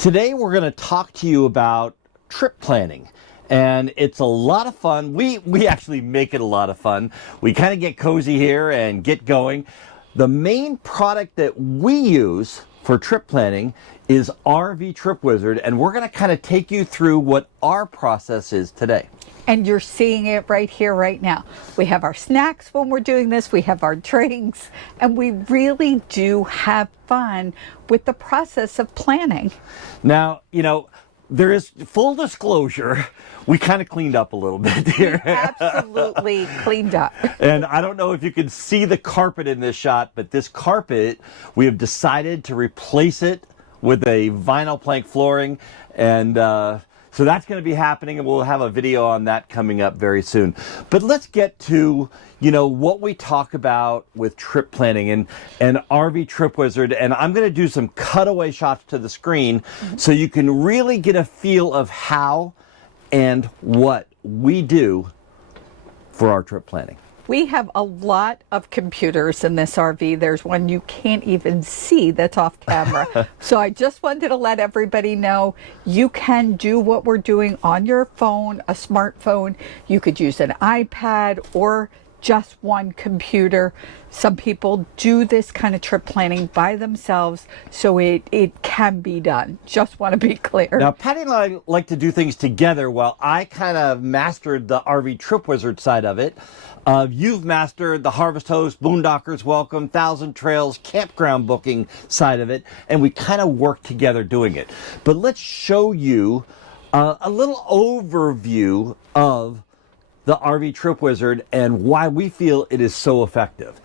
Today we're going to talk to you about trip planning, and it's a lot of fun. We actually make it a lot of fun. We kind of get cozy here and get going. The main product that we use for trip planning is RV Trip Wizard, and we're going to kind of take you through what our process is today. And you're seeing it right here, right now. We have our snacks when we're doing this, we have our drinks, and we really do have fun with the process of planning. Now, there is full disclosure, we kind of cleaned up a little bit here. Absolutely cleaned up. And I don't know if you can see the carpet in this shot, but this carpet, we have decided to replace it with a vinyl plank flooring, and so that's going to be happening, and we'll have a video on that coming up very soon. But let's get to, what we talk about with trip planning and RV Trip Wizard. And I'm going to do some cutaway shots to the screen so you can really get a feel of how and what we do for our trip planning. We have a lot of computers in this RV. There's one you can't even see that's off camera. So I just wanted to let everybody know you can do what we're doing on your phone, a smartphone. You could use an iPad or just one computer. Some people do this kind of trip planning by themselves, so it can be done. Just want to be clear. Now, Patty and I like to do things together while I kind of mastered the RV Trip Wizard side of it. You've mastered the Harvest Host, Boondockers Welcome, Thousand Trails, campground booking side of it, and we kind of work together doing it. But let's show you a little overview of the RV Trip Wizard and why we feel it is so effective.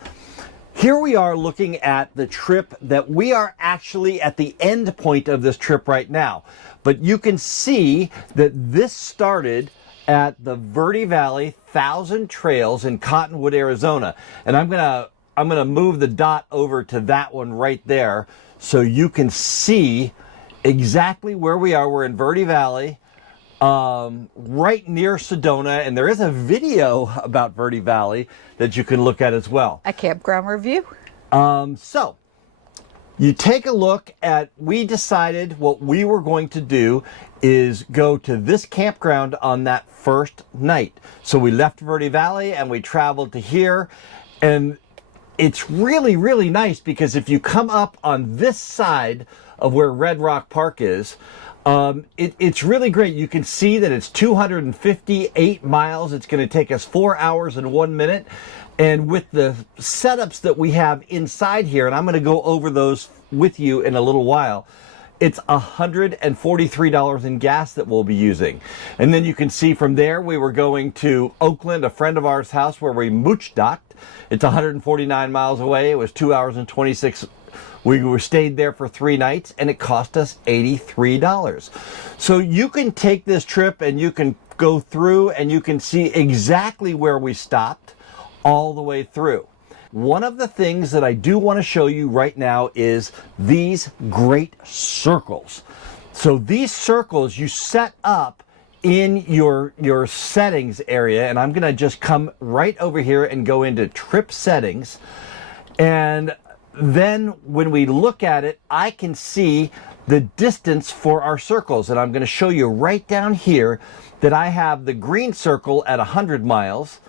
Here we are looking at the trip that we are actually at the end point of this trip right now. But you can see that this started at the Verde Valley Thousand Trails in Cottonwood, Arizona. And I'm gonna move the dot over to that one right there so you can see exactly where we are. We're in Verde Valley, right near Sedona, and there is a video about Verde Valley that you can look at as well. A campground review. So you take a look at, we decided what we were going to do is go to this campground on that first night. So we left Verde Valley and we traveled to here, and it's really, really nice because if you come up on this side of where Red Rock Park is, it's really great. You can see that it's 258 miles. It's going to take us 4 hours and 1 minute. And with the setups that we have inside here, and I'm going to go over those with you in a little while, it's $143 in gas that we'll be using. And then you can see from there, we were going to Oakland, a friend of ours' house where we mooch docked. It's 149 miles away. It was 2 hours and 26. We were stayed there for 3 nights, and it cost us $83. So you can take this trip and you can go through and you can see exactly where we stopped all the way through. One of the things that I do want to show you right now is these great circles. So these circles you set up in your settings area, and I'm going to just come right over here and go into trip settings. And then when we look at it, I can see the distance for our circles. And I'm going to show you right down here that I have the green circle at 100 miles,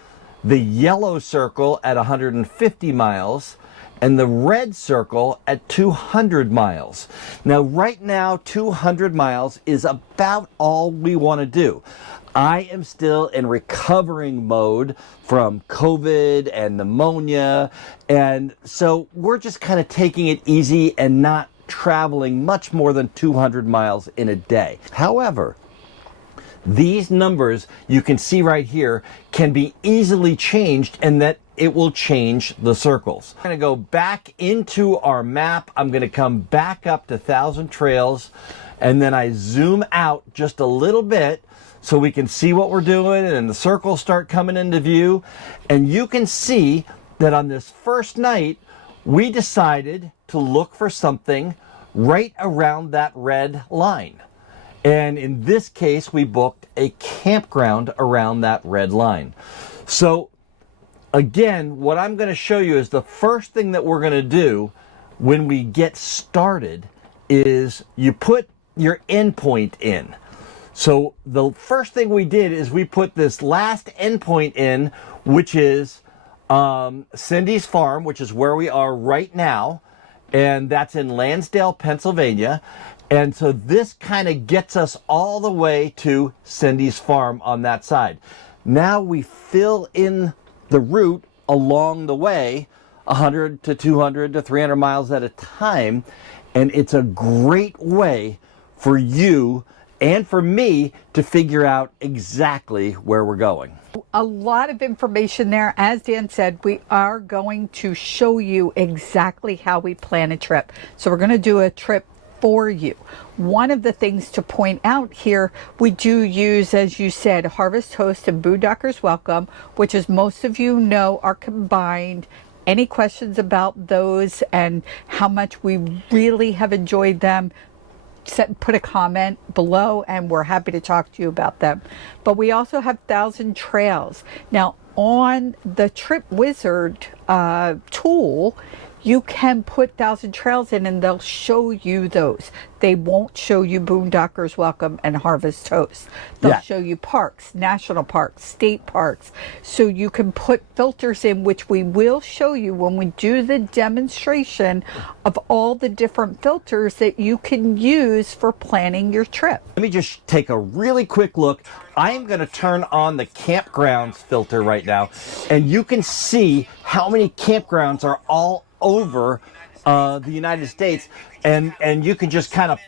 the yellow circle at 150 miles, and the red circle at 200 miles. Now, right now, 200 miles is about all we want to do. I am still in recovering mode from COVID and pneumonia, and so we're just kind of taking it easy and not traveling much more than 200 miles in a day. However, these numbers you can see right here can be easily changed, and that it will change the circles. I'm going to go back into our map. I'm going to come back up to Thousand Trails, and then I zoom out just a little bit so we can see what we're doing, and the circles start coming into view. And you can see that on this first night, we decided to look for something right around that red line. And in this case, we booked a campground around that red line. So again, what I'm going to show you is the first thing that we're going to do when we get started is you put your endpoint in. So the first thing we did is we put this last endpoint in, which is Cindy's farm, which is where we are right now. And that's in Lansdale, Pennsylvania. And so this kind of gets us all the way to Cindy's farm on that side. Now we fill in the route along the way, 100 to 200 to 300 miles at a time. And it's a great way for you and for me to figure out exactly where we're going. A lot of information there. As Dan said, we are going to show you exactly how we plan a trip. So we're going to do a trip for you. One of the things to point out here, we do use, as you said, Harvest Host and Boondockers Welcome, which, as most of you know, are combined. Any questions about those and how much we really have enjoyed them, put a comment below and we're happy to talk to you about them. But we also have 1,000 Trails. Now, on the Trip Wizard tool, you can put 1,000 Trails in and they'll show you those. They won't show you Boondockers Welcome and Harvest Host. They'll show you parks, national parks, state parks. So you can put filters in, which we will show you when we do the demonstration of all the different filters that you can use for planning your trip. Let me just take a really quick look. I am going to turn on the campgrounds filter right now, and you can see how many campgrounds are all over the United States, and you can just kind of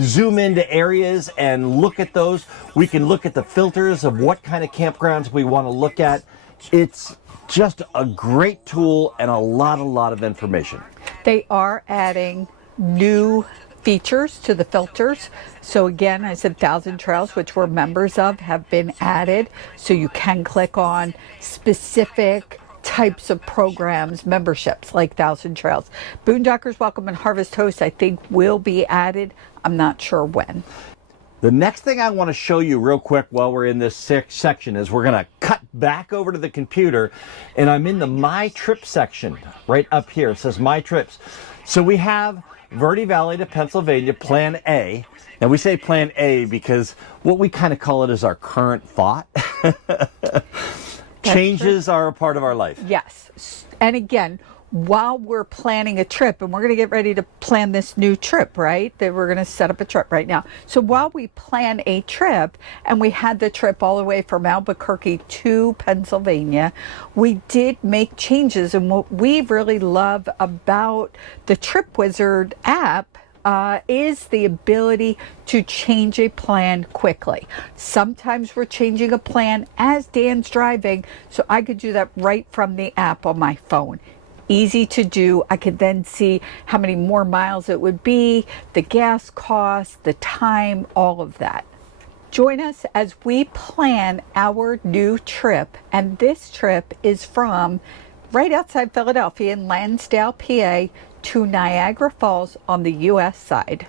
zoom into areas and look at those. We can look at the filters of what kind of campgrounds we want to look at. It's just a great tool and a lot of information. They are adding new features to the filters. So again, I said 1,000 Trails, which we're members of, have been added. So you can click on specific types of programs, memberships like 1,000 Trails. Boondockers Welcome and Harvest Host, I think, will be added. I'm not sure when. The next thing I want to show you real quick while we're in this section is we're going to cut back over to the computer, and I'm in the My Trip section right up here. It says My Trips. So we have Verde Valley to Pennsylvania, Plan A. Now we say Plan A because what we kind of call it is our current thought. Changes are a part of our life. Yes. And again, while we're planning a trip, and we're going to get ready to plan this new trip, right? That we're going to set up a trip right now. So while we plan a trip, and we had the trip all the way from Albuquerque to Pennsylvania, we did make changes. And what we really love about the Trip Wizard app is the ability to change a plan quickly. Sometimes we're changing a plan as Dan's driving, so I could do that right from the app on my phone. Easy to do. I could then see how many more miles it would be, the gas cost, the time, all of that. Join us as we plan our new trip, and this trip is from right outside Philadelphia in Lansdale, PA, to Niagara Falls on the U.S. side.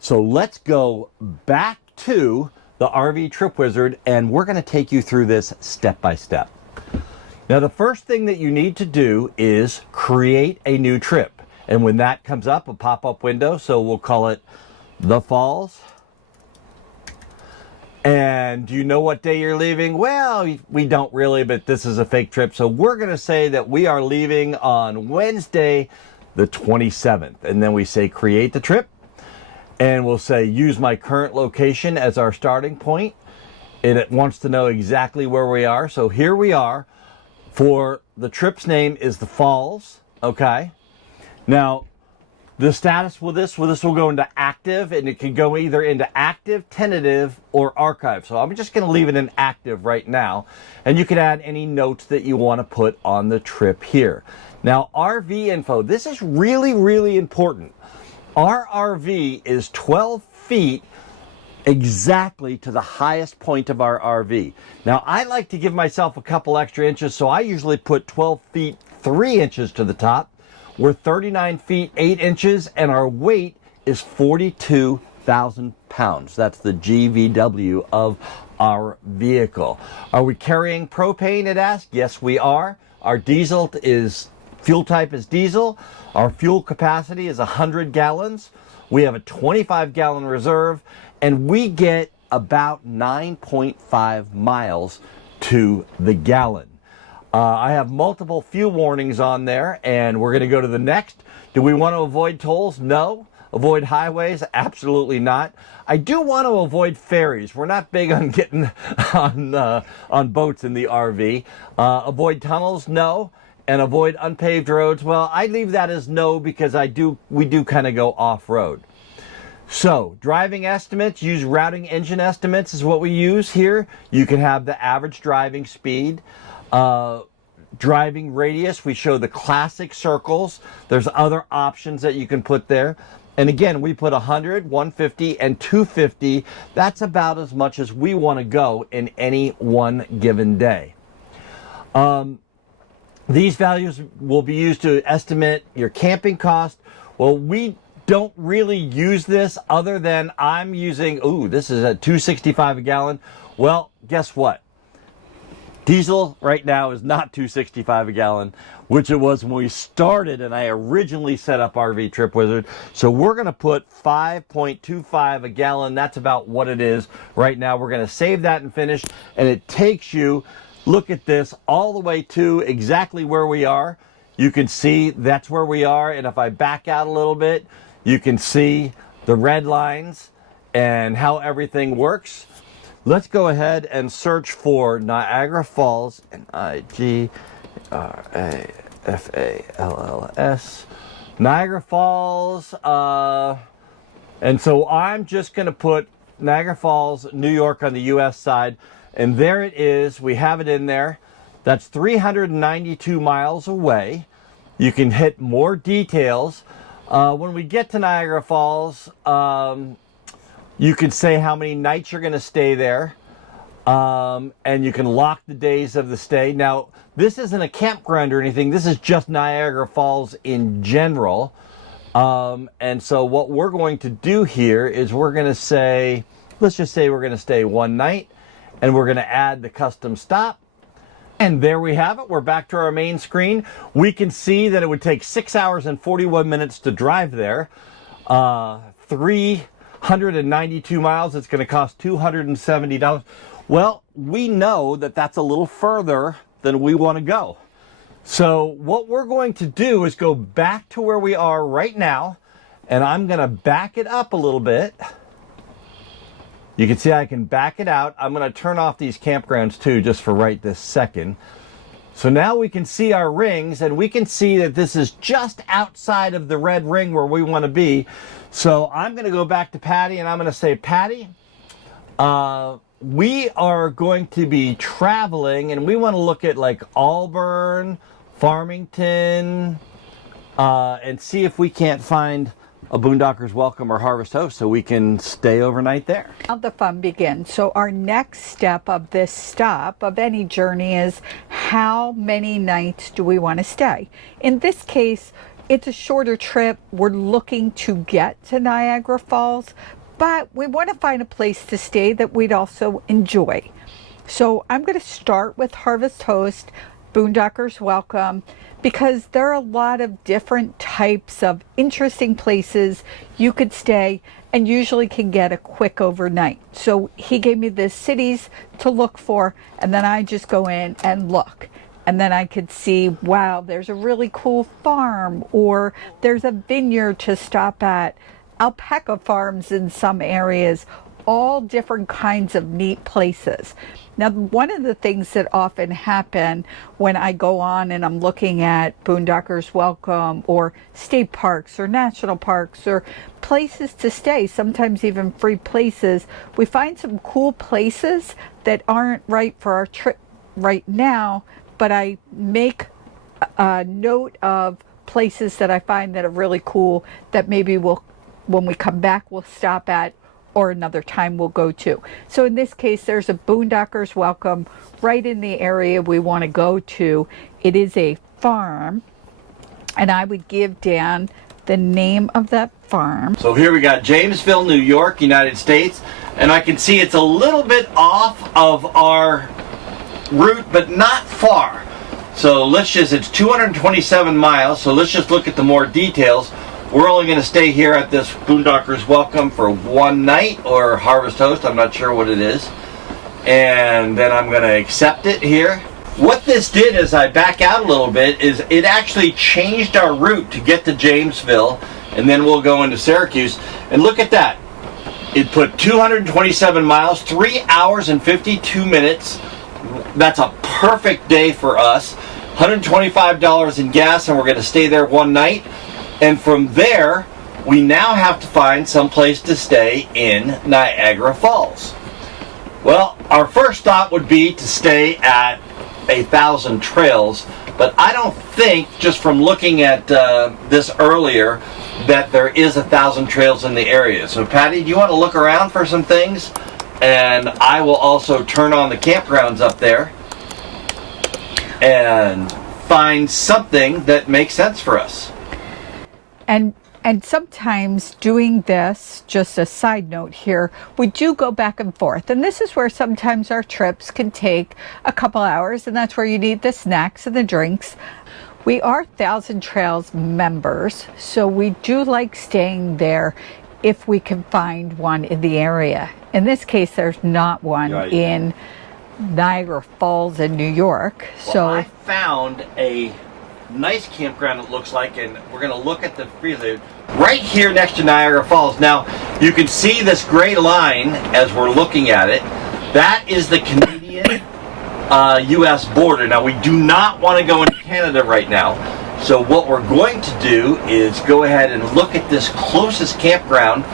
So let's go back to the RV Trip Wizard, and we're going to take you through this step by step. Now, the first thing that you need to do is create a new trip. And when that comes up, a pop-up window, so we'll call it The Falls. And do you know what day you're leaving? Well, we don't really, but this is a fake trip. So we're going to say that we are leaving on Wednesday, the 27th. And then we say create the trip. And we'll say use my current location as our starting point. And it wants to know exactly where we are. So here we are. For the trip's name is the Falls. Okay. Now, the status with this will go into active, and it can go either into active, tentative, or archive. So I'm just going to leave it in active right now. And you can add any notes that you want to put on the trip here. Now, RV info. This is really important. Our RV is 12 feet exactly to the highest point of our RV. Now, I like to give myself a couple extra inches, so I usually put 12 feet 3 inches to the top. We're 39 feet 8 inches, and our weight is 42,000 pounds. That's the GVW of our vehicle. Are we carrying propane, it asks? Yes, we are. Our fuel type is diesel. Our fuel capacity is 100 gallons. We have a 25-gallon reserve, and we get about 9.5 miles to the gallon. I have multiple fuel warnings on there, and we're going to go to the next. Do we want to avoid tolls? No. Avoid highways? Absolutely not. I do want to avoid ferries. We're not big on getting on boats in the RV. Avoid tunnels? No. And avoid unpaved roads? Well, I leave that as no, because we do kind of go off-road. So, driving estimates, use routing engine estimates is what we use here. You can have the average driving speed. Driving radius, we show the classic circles. There's other options that you can put there. And again, we put 100, 150, and 250. That's about as much as we want to go in any one given day. These values will be used to estimate your camping cost. Well, we don't really use this other than I'm using, this is at $2.65 a gallon. Well, guess what? Diesel right now is not $2.65 a gallon, which it was when we started and I originally set up RV Trip Wizard. So we're going to put 5.25 a gallon. That's about what it is right now. We're going to save that and finish. And it takes you, look at this, all the way to exactly where we are. You can see that's where we are. And if I back out a little bit, you can see the red lines and how everything works. Let's go ahead and search for Niagara Falls, Niagara-Falls. Niagara Falls, and so I'm just going to put Niagara Falls, New York on the U.S. side, and there it is. We have it in there. That's 392 miles away. You can hit more details. When we get to Niagara Falls, you can say how many nights you're going to stay there, and you can lock the days of the stay. Now, this isn't a campground or anything. This is just Niagara Falls in general. And so what we're going to do here is we're going to say, let's just say we're going to stay one night, and we're going to add the custom stop. And there we have it. We're back to our main screen. We can see that it would take 6 hours and 41 minutes to drive there. 392 miles, it's going to cost $270. Well, we know that that's a little further than we want to go. So what we're going to do is go back to where we are right now, and I'm going to back it up a little bit. You can see I can back it out. I'm going to turn off these campgrounds too, just for right this second. So now we can see our rings, and we can see that this is just outside of the red ring where we want to be. So I'm going to go back to Patti, and I'm going to say, Patti, we are going to be traveling, and we want to look at like Auburn, Farmington, and see if we can't find a Boondocker's Welcome or Harvest Host so we can stay overnight there. Now the fun begins. So our next step of this stop of any journey is how many nights do we want to stay? In this case, it's a shorter trip. We're looking to get to Niagara Falls, but we want to find a place to stay that we'd also enjoy. So I'm going to start with Harvest Host, Boondocker's Welcome, because there are a lot of different types of interesting places you could stay and usually can get a quick overnight. So he gave me the cities to look for, and then I just go in and look. And then I could see, wow, there's a really cool farm, or there's a vineyard to stop at, alpaca farms in some areas, all different kinds of neat places. Now, one of the things that often happen when I go on and I'm looking at Boondocker's Welcome or state parks or national parks or places to stay, sometimes even free places, we find some cool places that aren't right for our trip right now, but I make a note of places that I find that are really cool that maybe we'll, when we come back, we'll stop at, or another time we'll go to. So in this case, there's a Boondocker's Welcome right in the area we want to go to. It is a farm, and I would give Dan the name of that farm. So here we got Jamesville, New York, United States, and I can see it's a little bit off of our route, but not far. So let's just, it's 227 miles, so let's just look at the more details. we're only going to stay here at this Boondockers Welcome for one night, or Harvest Host, I'm not sure what it is. And then I'm going to accept it here. What this did, as I back out a little bit, is it actually changed our route to get to Jamesville, and then we'll go into Syracuse. And look at that. It put 227 miles, 3 hours and 52 minutes. That's a perfect day for us. $125 in gas, and we're going to stay there one night. And from there, we now have to find some place to stay in Niagara Falls. Well, our first thought would be to stay at 1,000 Trails, but I don't think, just from looking at this earlier, that there is 1,000 Trails in the area. So Patti, do you want to look around for some things? And I will also turn on the campgrounds up there and find something that makes sense for us. And sometimes doing this, just a side note here, we do go back and forth. And this is where sometimes our trips can take a couple hours, and that's where you need the snacks and the drinks. We are 1,000 Trails members, so we do like staying there if we can find one in the area. In this case, there's not one in Niagara Falls in New York. Well, I found a nice campground, it looks like, and we're going to look at the prelude right here next to Niagara Falls. Now, you can see this gray line as we're looking at it. That is the Canadian U.S. border. Now, we do not want to go into Canada right now. So what we're going to do is go ahead and look at this closest campground,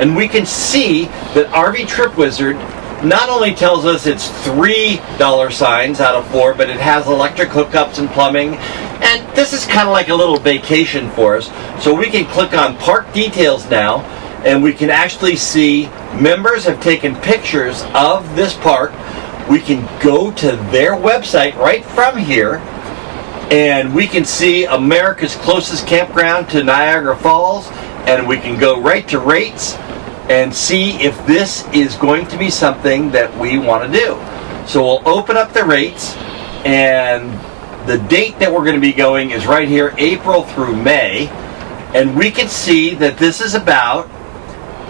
and we can see that RV Trip Wizard not only tells us it's $3 signs out of 4, but it has electric hookups and plumbing. And this is kind of like a little vacation for us. So we can click on park details now, and we can actually see members have taken pictures of this park. We can go to their website right from here, and we can see America's closest campground to Niagara Falls, and we can go right to rates and see if this is going to be something that we want to do. So we'll open up the rates, and the date that we're going to be going is right here, April through May, and we can see that this is about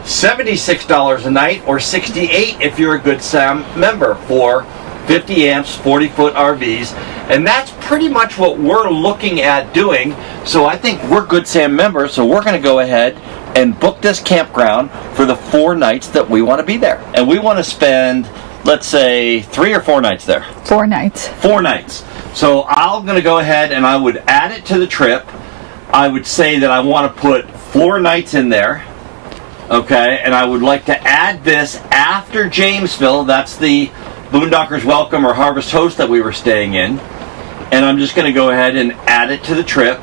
$76 a night, or $68 if you're a Good Sam member, for 50 amps, 40-foot RVs. And that's pretty much what we're looking at doing. So I think we're Good Sam members, so we're going to go ahead and book this campground for the 4 nights that we want to be there. And we want to spend, let's say, 3 or 4 nights there. 4 nights. 4 nights. So I'm going to go ahead and I would add it to the trip. I would say that I want to put 4 nights in there. Okay, and I would like to add this after Jamesville. That's the Boondockers Welcome or Harvest Host that we were staying in. And I'm just going to go ahead and add it to the trip.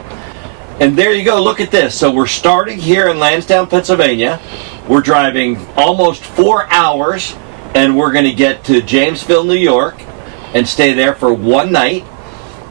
And there you go, look at this. So we're starting here in Lansdowne, Pennsylvania. We're driving almost 4 hours, and we're going to get to Jamesville, New York, and stay there for 1 night.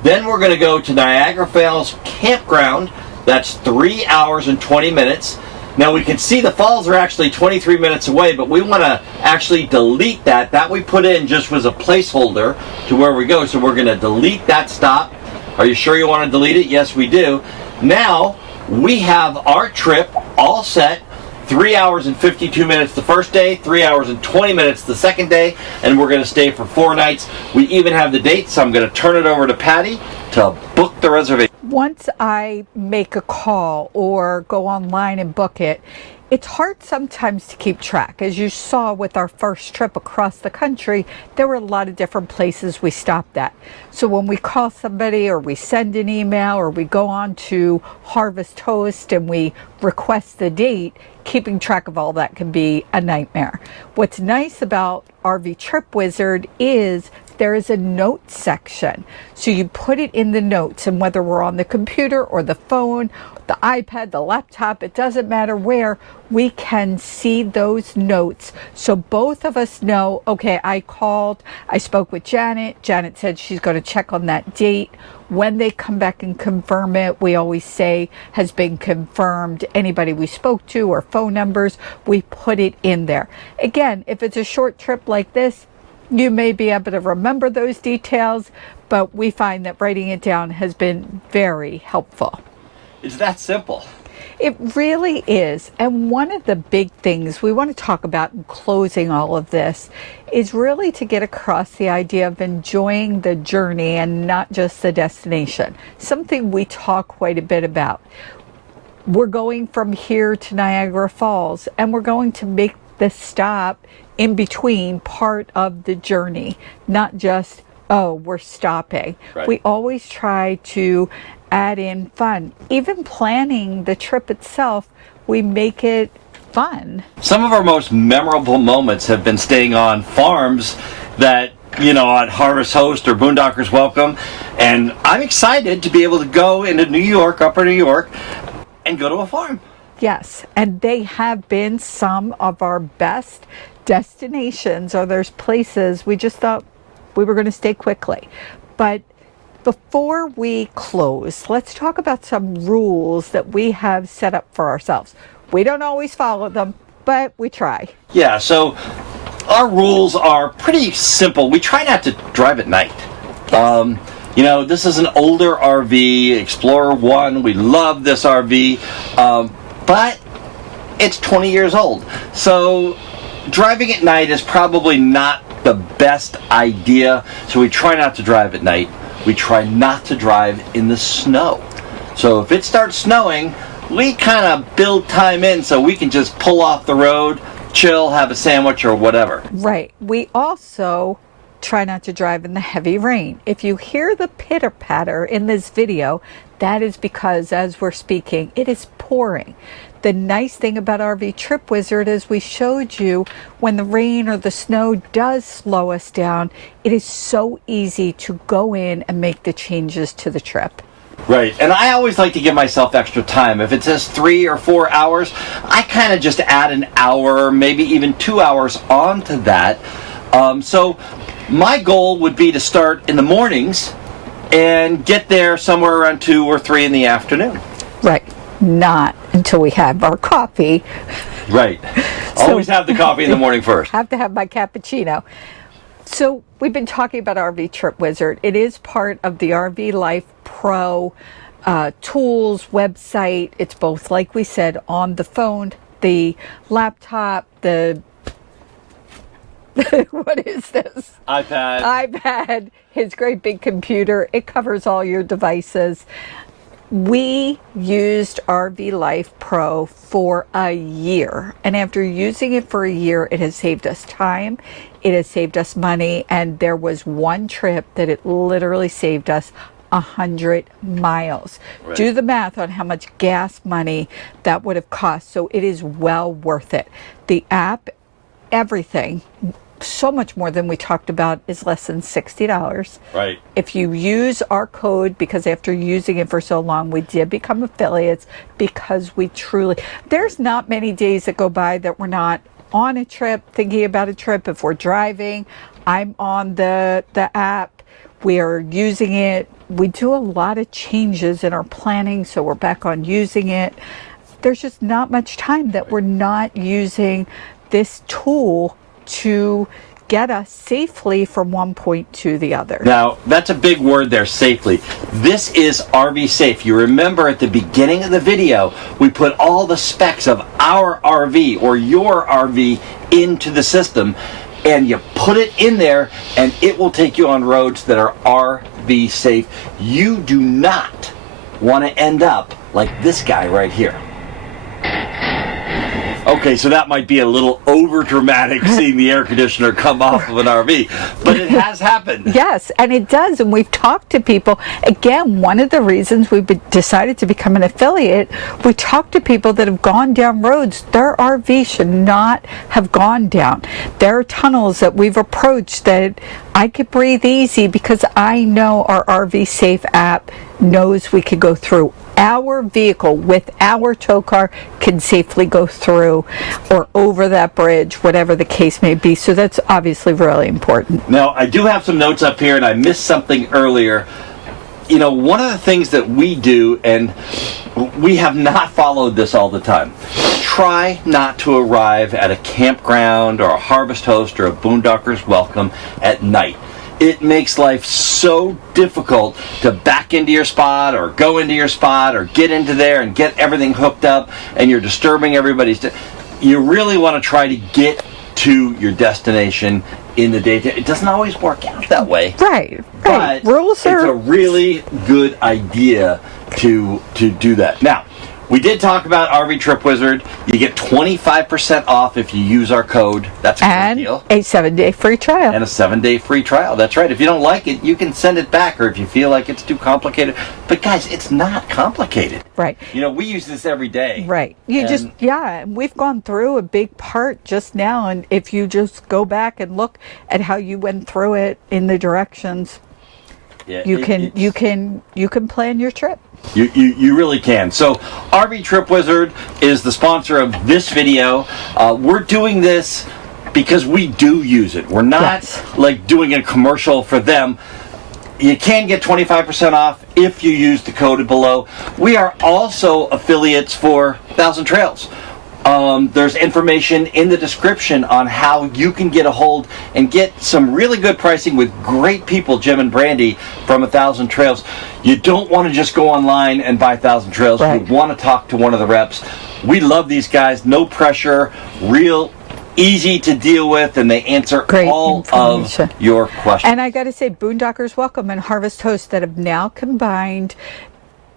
Then we're going to go to Niagara Falls Campground. That's 3 hours and 20 minutes. Now we can see the falls are actually 23 minutes away, but we want to actually delete that. That we put in just was a placeholder to where we go, so we're going to delete that stop. Are you sure you want to delete it? Yes, we do. Now we have our trip all set. 3 hours and 52 minutes the first day, 3 hours and 20 minutes the second day, and we're going to stay for 4 nights. We even have the dates, so I'm going to turn it over to Patti to book the reservation. Once I make a call or go online and book it, it's hard sometimes to keep track. As you saw with our first trip across the country, there were a lot of different places we stopped at. So when we call somebody or we send an email or we go on to Harvest Host and we request the date, keeping track of all that can be a nightmare. What's nice about RV Trip Wizard is there is a notes section. So you put it in the notes, and whether we're on the computer or the phone, the iPad, the laptop, it doesn't matter where, we can see those notes. So both of us know, okay, I called, I spoke with Janet. Janet said she's going to check on that date. When they come back and confirm it, we always say has been confirmed. Anybody we spoke to or phone numbers, we put it in there. Again, if it's a short trip like this, you may be able to remember those details, but we find that writing it down has been very helpful. It's that simple. It really is. And one of the big things we want to talk about in closing all of this is really to get across the idea of enjoying the journey and not just the destination. Something we talk quite a bit about. We're going from here to Niagara Falls, and we're going to make the stop in between part of the journey, not just, oh, we're stopping. Right. We always try to add in fun. Even planning the trip itself, we make it fun. Some of our most memorable moments have been staying on farms that, on Harvest Host or Boondockers Welcome. And I'm excited to be able to go into New York, upper New York, and go to a farm. Yes, and they have been some of our best destinations, or there's places we just thought we were going to stay quickly. But before we close, let's talk about some rules that we have set up for ourselves. We don't always follow them, but we try. Yeah, so our rules are pretty simple. We try not to drive at night. This is an older RV, Explorer 1. We love this RV, but it's 20 years old. So driving at night is probably not the best idea. So we try not to drive at night. We try not to drive in the snow. So if it starts snowing, we kind of build time in so we can just pull off the road, chill, have a sandwich or whatever. Right. We also try not to drive in the heavy rain. If you hear the pitter patter in this video, that is because as we're speaking, it is pouring. The nice thing about RV Trip Wizard is we showed you when the rain or the snow does slow us down, it is so easy to go in and make the changes to the trip. Right, and I always like to give myself extra time. If it says 3 or 4 hours, I kind of just add an hour, maybe even 2 hours onto that. So my goal would be to start in the mornings and get there somewhere around 2 or 3 in the afternoon. Right, not until we have our coffee. Right, always have the coffee in the morning first. Have to have my cappuccino. So we've been talking about RV Trip Wizard. It is part of the RV Life Pro tools website. It's both, like we said, on the phone, the laptop, the what is this? iPad, his great big computer. It covers all your devices. We used RV Life Pro for a year, and after using it for a year, it has saved us time, it has saved us money, and there was one trip that it literally saved us 100 miles. Right. Do the math on how much gas money that would have cost, so it is well worth it. The app, everything, so much more than we talked about, is less than $60. Right. If you use our code, because after using it for so long, we did become affiliates, because we truly, there's not many days that go by that we're not on a trip, thinking about a trip. If we're driving, I'm on the app, we are using it. We do a lot of changes in our planning, so we're back on using it. There's just not much time that we're not using this tool to get us safely from one point to the other. Now, that's a big word there, safely. This is RV Safe. You remember at the beginning of the video, we put all the specs of our RV or your RV into the system, and you put it in there, and it will take you on roads that are RV safe. You do not want to end up like this guy right here. Okay, so that might be a little over dramatic, seeing the air conditioner come off of an RV, but it has happened. Yes, and it does, and we've talked to people. Again, one of the reasons we've decided to become an affiliate, we talked to people that have gone down roads their RV should not have gone down. There are tunnels that we've approached that I could breathe easy because I know our RV Safe app knows we could go through. Our vehicle with our tow car can safely go through or over that bridge, whatever the case may be. So that's obviously really important. Now, I do have some notes up here, and I missed something earlier. You know, one of the things that we do, and we have not followed this all the time, try not to arrive at a campground or a Harvest Host or a Boondockers Welcome at night. it makes life so difficult to back into your spot or go into your spot or get into there and get everything hooked up, and you're disturbing everybody's. You really want to try to get to your destination in the daytime. It doesn't always work out that way. Right. But Rules are... it's a really good idea to do that. Now, we did talk about RV Trip Wizard. You get 25% off if you use our code. That's a good deal. And a 7-day free trial. And a 7-day free trial. That's right. If you don't like it, you can send it back, or if you feel like it's too complicated. But guys, it's not complicated. Right. You know, we use this every day. Right. We've gone through a big part just now, and if you just go back and look at how you went through it in the directions, you can plan your trip. You really can. So RV Trip Wizard is the sponsor of this video. We're doing this because we do use it. We're not like doing a commercial for them. You can get 25% off if you use the code below. We are also affiliates for 1,000 Trails. There's information in the description on how you can get a hold and get some really good pricing with great people, Jim and Brandy from 1,000 Trails. You don't want to just go online and buy 1,000 Trails. Right. You want to talk to one of the reps. We love these guys. No pressure. Real easy to deal with, and they answer all of your questions. And I got to say, Boondockers Welcome and Harvest Host that have now combined.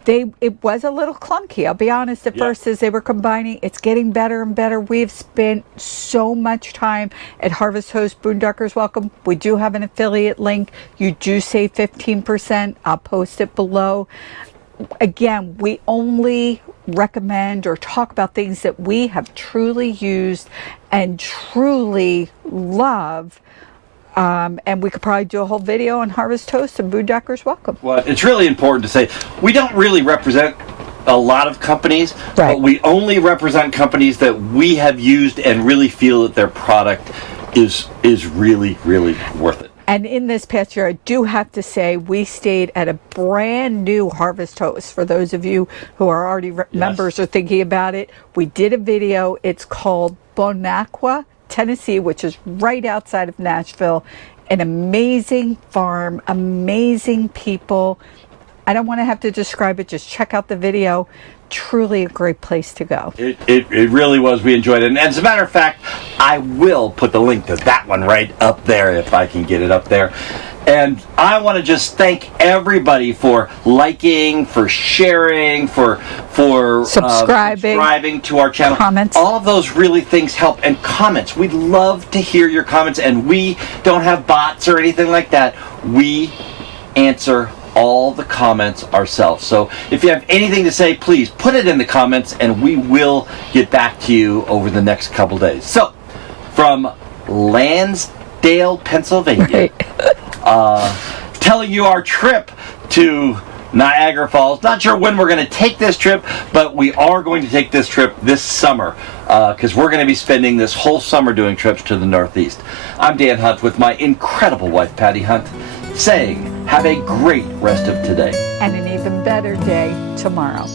It was a little clunky, I'll be honest, at first as they were combining. It's getting better and better. We've spent so much time at Harvest Host, Boondockers Welcome. We do have an affiliate link. You do save 15%. I'll post it below. Again, we only recommend or talk about things that we have truly used and truly love. And we could probably do a whole video on Harvest Host and Boondockers Welcome. Well, it's really important to say we don't really represent a lot of companies, but we only represent companies that we have used and really feel that their product is really, really worth it. And in this past year, I do have to say, we stayed at a brand new Harvest Host. For those of you who are already members or thinking about it, we did a video. It's called Bonacqua, Tennessee, which is right outside of Nashville. An amazing farm, amazing people. I don't want to have to describe it. Just check out the video. Truly a great place to go. It really was. We enjoyed it. And as a matter of fact, I will put the link to that one right up there if I can get it up there. And I want to just thank everybody for liking, for sharing, for subscribing to our channel. Comments. All of those really things help. And comments. We'd love to hear your comments. And we don't have bots or anything like that. We answer all the comments ourselves. So if you have anything to say, please put it in the comments and we will get back to you over the next couple days. So from Lansdale, Pennsylvania, telling you our trip to Niagara Falls. Not sure when we're going to take this trip, but we are going to take this trip this summer because we're going to be spending this whole summer doing trips to the Northeast. I'm Dan Hunt with my incredible wife, Patti Hunt, saying have a great rest of today. And an even better day tomorrow.